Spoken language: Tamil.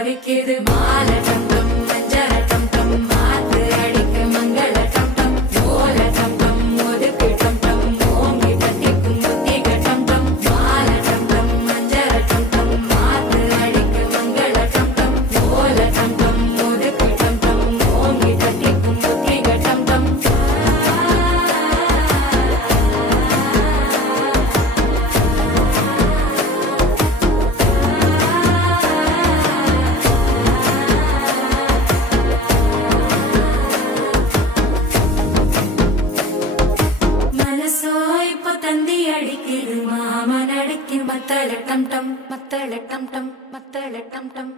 தவிக்குது மால டம் டம் மஞ்சள டம் டம் மாத்து அடிக்க மங்கள டம் டம் ஓல டம் டம் ஒதுக்கு டம் டம் ஓங்கி தட்டிக்கும் புத்திக டம் டம் மால டம் டம் மஞ்சள டம் டம் மாத்து அடிக்க மங்கள டம் டம் ஓல டம் டம் ஒதுக்கு டம் டம் ஓங்கி தட்டிக்கும் புத்திக டம் டம் மனசோ இப்ப தந்தி அடிக்குது மாமன் அடிக்கு மத்தள டம் டம் மத்தள டம் டம் மத்தள டம் டம்